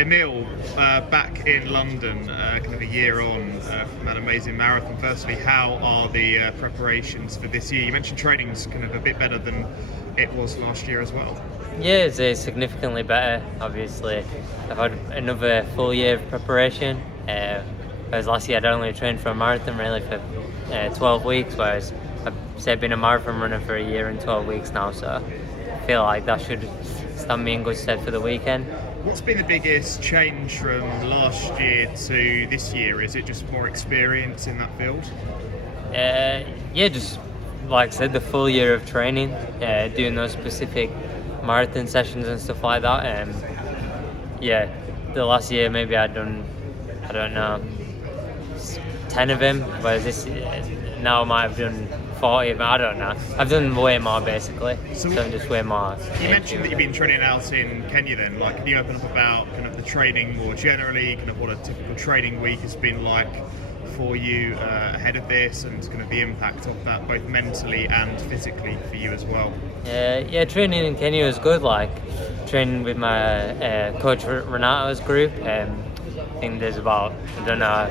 Emile, back in London, kind of a year on from that amazing marathon. Firstly, how are the preparations for this year? You mentioned training's kind of a bit better than it was last year as well. Yeah, it's significantly better. Obviously, I've had another full year of preparation. Whereas last year I'd only trained for a marathon really for 12 weeks, whereas I've been a marathon runner for a year and 12 weeks now, so I feel like that should stand me in good stead for the weekend. What's been the biggest change from last year to this year? Is it just more experience in that field? Yeah, just like I said, the full year of training, doing those specific marathon sessions and stuff like that. Yeah, the last year maybe I'd done, I don't know, 10 of them, whereas this now I might have done 40 of them. I don't know. I've done way more basically. So I'm just way more. You mentioned that you've been training out in Kenya then. Like, can you open up about kind of the training more generally, kind of what a typical training week has been like for you ahead of this, and kind of the impact of that both mentally and physically for you as well? Yeah, training in Kenya was good. Like training with my coach Renato's group. I think there's about, I don't know,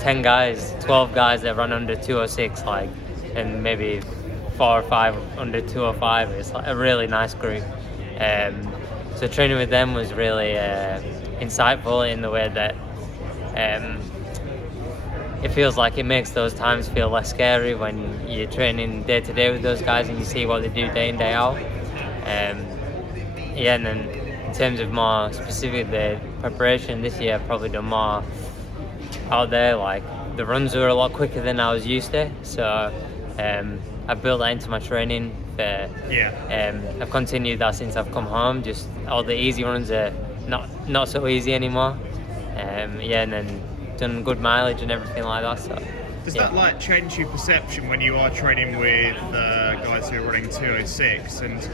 10 guys, 12 guys that run under 206, like, and maybe 4 or 5 under 205. It's like a really nice group. So training with them was really insightful in the way that it feels like it makes those times feel less scary when you're training day to day with those guys and you see what they do day in, day out. Yeah, and then in terms of more specific the preparation this year, I've probably done more out there. Like the runs were a lot quicker than I was used to, so I've built that into my training. I've continued that since I've come home. Just all the easy runs are not so easy anymore. And then done good mileage and everything like that. So does that like change your perception when you are training with guys who are running 206, and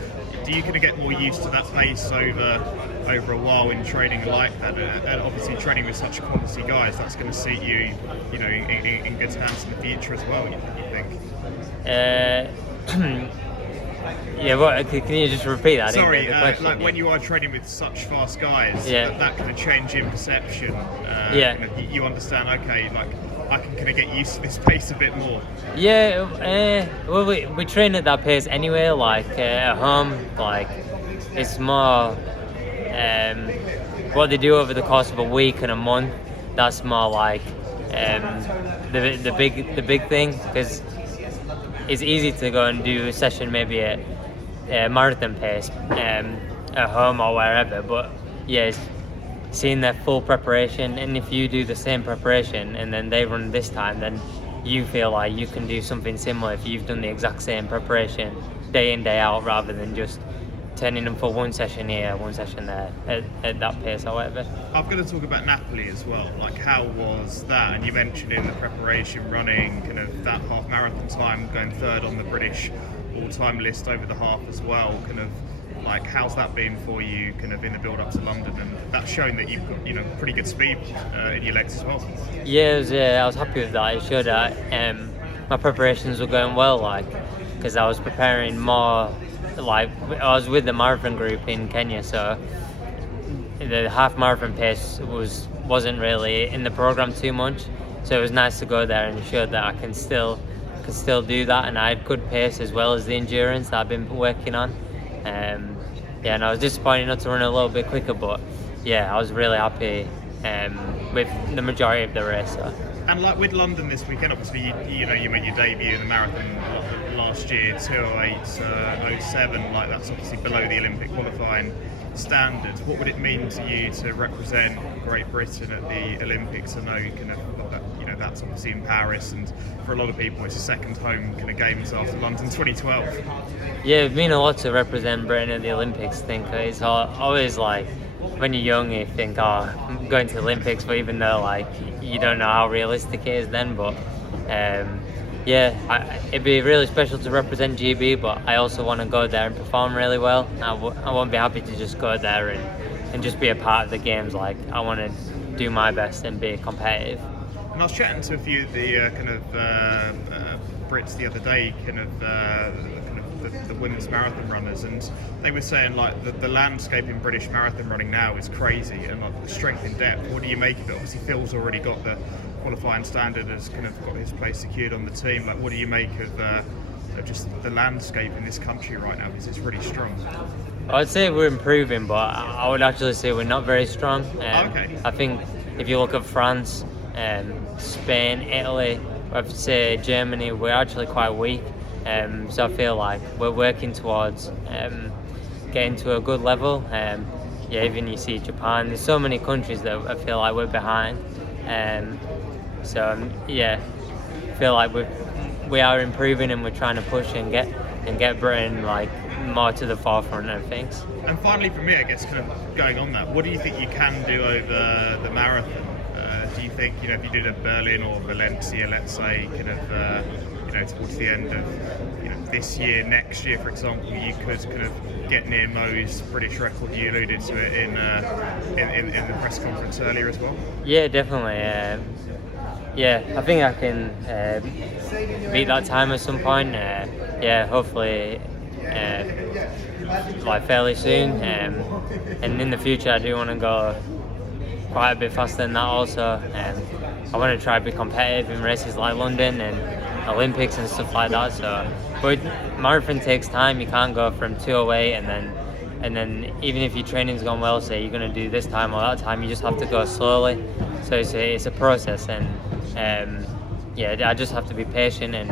do you kind of get more used to that pace over a while in training like that? And obviously training with such quality guys, that's going to suit you, in good hands in the future as well, you think? Yeah, what? Can you just repeat that? Sorry, like when you are training with such fast guys, that kind of change in perception. You understand, okay, like I can kind of get used to this pace a bit more. Yeah, well, we train at that pace anyway. Like at home, like it's more what they do over the course of a week and a month. That's more like the big thing, because it's easy to go and do a session maybe at marathon pace at home or wherever, but it's seeing their full preparation. And if you do the same preparation and then they run this time, then you feel like you can do something similar if you've done the exact same preparation day in, day out, rather than just turning them for one session here, one session there at that pace or whatever. I've got to talk about Napoli as well. Like, how was that? And you mentioned in the preparation running kind of that half marathon time, going third on the British all-time list over the half as well. Kind of like, how's that been for you kind of in the build up to London? And that's showing that you've got pretty good speed in your legs as well. Yeah, I was happy with that. It showed that my preparations were going well, like, because I was preparing more. Like, I was with the marathon group in Kenya, so the half marathon pace wasn't really in the program too much. So it was nice to go there and show that I can still do that, and I had good pace as well as the endurance that I've been working on. And I was disappointed not to run a little bit quicker, but I was really happy with the majority of the race. So. And like with London this weekend, obviously you made your debut in the marathon last year, 2:08:07. Like, that's obviously below the Olympic qualifying standards. What would it mean to you to represent Great Britain at the Olympics? I know kind of that's obviously in Paris, and for a lot of people it's a second home kind of games after London 2012. Yeah, it means a lot to represent Britain at the Olympics. I think it's always like, when you're young you think, I'm going to the Olympics, but even though like you don't know how realistic it is then, but it'd be really special to represent GB, but I also want to go there and perform really well. I won't be happy to just go there and just be a part of the games. Like, I want to do my best and be competitive. And I was chatting to a few of the Brits the other day, kind of the women's marathon runners, and they were saying like the landscape in British marathon running now is crazy, and like the strength in depth. What do you make of it? Obviously, Phil's already got the qualifying standard, has kind of got his place secured on the team. Like, what do you make of just the landscape in this country right now? Because it's really strong. I'd say we're improving, but I would actually say we're not very strong. Okay. I think if you look at France, Spain, Italy, I'd say Germany, we're actually quite weak. So I feel like we're working towards getting to a good level. Even you see Japan, there's so many countries that I feel like we're behind. I feel like we are improving, and we're trying to push and get Britain like more to the forefront of things. And finally, for me, I guess, kind of going on that, what do you think you can do over the marathon? Do you think, if you did a Berlin or Valencia, let's say, kind of, towards the end of, this year, next year, for example, you could kind of get near Mo's British record? You alluded to it in the press conference earlier as well. Yeah, definitely. I think I can beat that time at some point. Hopefully, like fairly soon. And in the future, I do want to go quite a bit faster than that also. I want to try to be competitive in races like London and Olympics and stuff like that. But marathon takes time. You can't go from 2:08 and then even if your training's gone well, say you're going to do this time or that time, you just have to go slowly. So it's a process, and I just have to be patient, and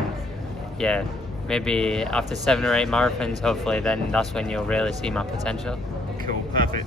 maybe after 7 or 8 marathons, hopefully then that's when you'll really see my potential. Cool, perfect.